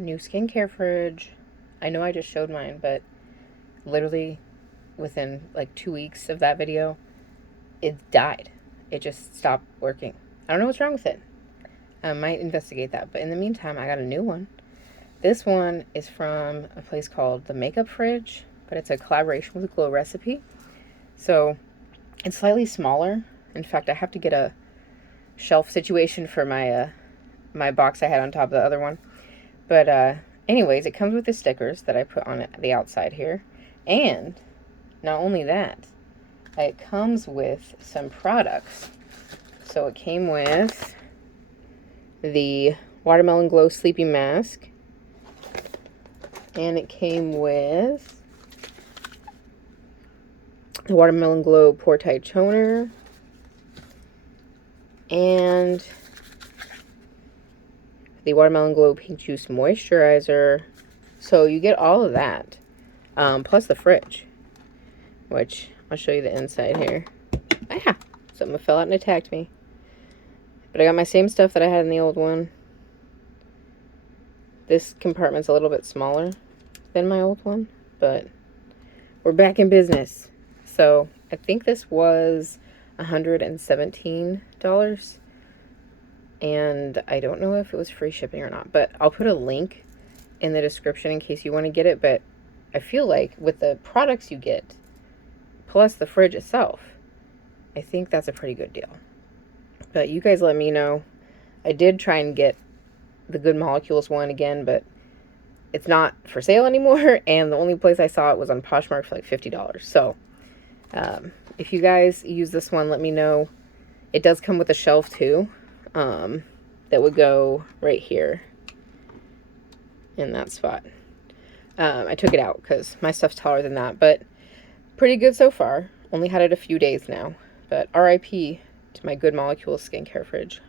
New skincare fridge. I know I just showed mine, but literally within like 2 weeks of that video, it died. It just stopped working. I don't know what's wrong with it. I might investigate that. But in the meantime, I got a new one. This one is from a place called The Makeup Fridge, but it's a collaboration with Glow Recipe. So it's slightly smaller. In fact, I have to get a shelf situation for my box I had on top of the other one. But anyways, it comes with the stickers that I put on the outside here. And not only that, it comes with some products. So it came with the Watermelon Glow Sleepy Mask. And it came with the Watermelon Glow Pore Tight Toner. And the Watermelon Glow Pink Juice Moisturizer. So you get all of that. Plus the fridge. Which, I'll show you the inside here. Ah! Something fell out and attacked me. But I got my same stuff that I had in the old one. This compartment's a little bit smaller than my old one. But we're back in business. So, I think this was $117. And I don't know if it was free shipping or not. But I'll put a link in the description in case you want to get it. But I feel like with the products you get, plus the fridge itself, I think that's a pretty good deal. But you guys let me know. I did try and get the Good Molecules one again, but it's not for sale anymore. And the only place I saw it was on Poshmark for like $50. So, if you guys use this one, let me know. It does come with a shelf too. That would go right here in that spot. I took it out because my stuff's taller than that, but pretty good so far. Only had it a few days now, but RIP to my Good Molecules skincare fridge.